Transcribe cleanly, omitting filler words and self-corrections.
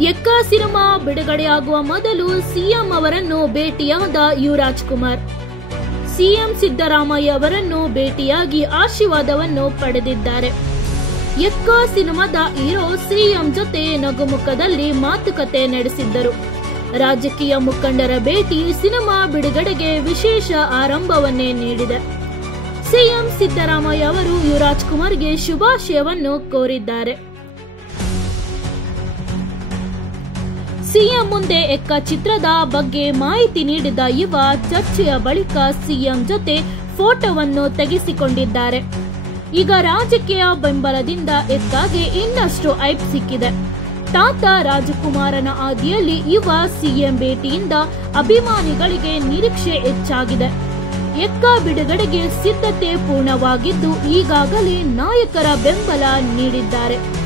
ಎಕ್ಕ cinema ಬಿಡುಗಡೆಯಾಗುವ ಮೊದಲು CM ಅವರನ್ನು ಭೇಟಿಯಾದ ಯುವರಾಜ್ ಕುಮಾರ್. ಸಿಎಂ ಸಿದ್ದರಾಮಯ್ಯ ಅವರನ್ನು ಭೇಟಿಯಾಗಿ ಆಶೀರ್ವಾದವನ್ನು ಪಡೆದಿದ್ದಾರೆ. ಎಕ್ಕ ಸಿನಿಮಾದ ಹೀರೋ ಸಿಎಂ ಜೊತೆ ನಗುಮುಖದಲ್ಲಿ ಮಾತುಕತೆ ನಡೆಸಿದ್ದರು. ರಾಜಕೀಯ ಮುಖಂಡರ ಭೇಟಿ ಸಿನಿಮಾ ಬಿಡುಗಡೆಗೆ ವಿಶೇಷ ಆರಂಭವನ್ನೇ ನೀಡಿದೆ. ಸಿಎಂ ಸಿದ್ದರಾಮಯ್ಯ ಅವರು ಯುವರಾಜ್ ಕುಮಾರ್ಗೆ ಶುಭಾಶಯವನ್ನು ಕೋರಿದ್ದಾರೆ. ಸಿಎಂ ಮುಂದೆ ಎಕ್ಕ ಚಿತ್ರದ ಬಗ್ಗೆ ಮಾಹಿತಿ ನೀಡಿದ ಯುವ ಚರ್ಚೆಯ ಬಳಿಕ ಸಿಎಂ ಜೊತೆ ಫೋಟೋವನ್ನು ತೆಗೆಸಿಕೊಂಡಿದ್ದಾರೆ. ಈಗ ರಾಜಕೀಯ ಬೆಂಬಲದಿಂದ ಎಕ್ಕಾಗೆ ಇನ್ನಷ್ಟು ಹೈಪ್ ಸಿಕ್ಕಿದೆ. ತಾತ ರಾಜಕುಮಾರನ ಹಾದಿಯಲ್ಲಿ ಯುವ ಸಿಎಂ ಭೇಟಿಯಿಂದ ಅಭಿಮಾನಿಗಳಿಗೆ ನಿರೀಕ್ಷೆ ಹೆಚ್ಚಾಗಿದೆ. ಎಕ್ಕ ಬಿಡುಗಡೆಗೆ ಸಿದ್ಧತೆ ಪೂರ್ಣವಾಗಿದ್ದು ಈಗಾಗಲೇ ನಾಯಕರ ಬೆಂಬಲ ನೀಡಿದ್ದಾರೆ.